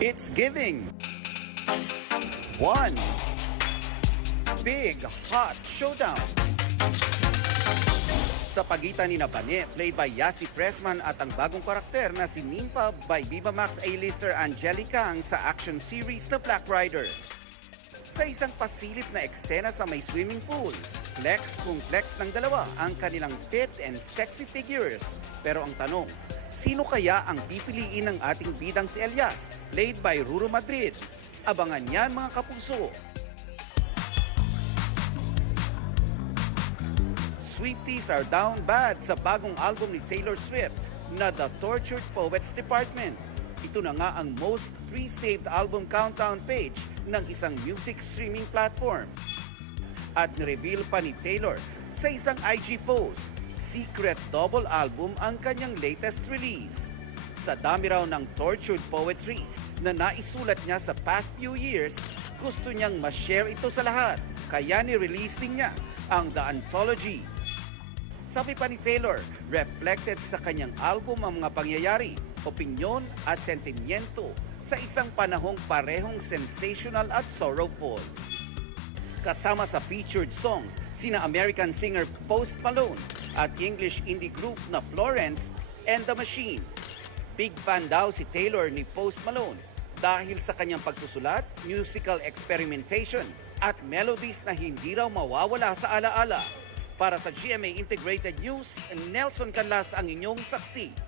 It's giving. One big hot showdown. Sa pagitan ni Bane, played by Yasi Pressman at ang bagong karakter na si Nympha by Viva Max A-lister Angelica Ang sa action series na Black Rider. Sa isang pasilip na eksena sa may swimming pool, flex kung flex ng dalawa ang kanilang fit and sexy figures. Pero ang tanong, sino kaya ang pipiliin ng ating bidang si Elias, played by Ruro Madrid? Abangan yan mga kapuso. Swifties are down bad sa bagong album ni Taylor Swift na The Tortured Poets Department. Ito na nga ang most pre-saved album countdown page ng isang music streaming platform. At nireveal pa ni Taylor sa isang IG post, secret double album ang kanyang latest release. Sa dami raw ng tortured poetry na naisulat niya sa past few years, gusto niyang ma-share ito sa lahat. Kaya ni-release din niya ang The Anthology. Sabi pa ni Taylor, reflected sa kanyang album ang mga pangyayari, opinyon at sentimiento sa isang panahong parehong sensational at sorrowful. Kasama sa featured songs sina American singer Post Malone at English indie group na Florence and the Machine. Big fan daw si Taylor ni Post Malone dahil sa kanyang pagsusulat, musical experimentation at melodies na hindi raw mawawala sa alaala. Para sa GMA Integrated News, Nelson Canlas ang inyong saksi.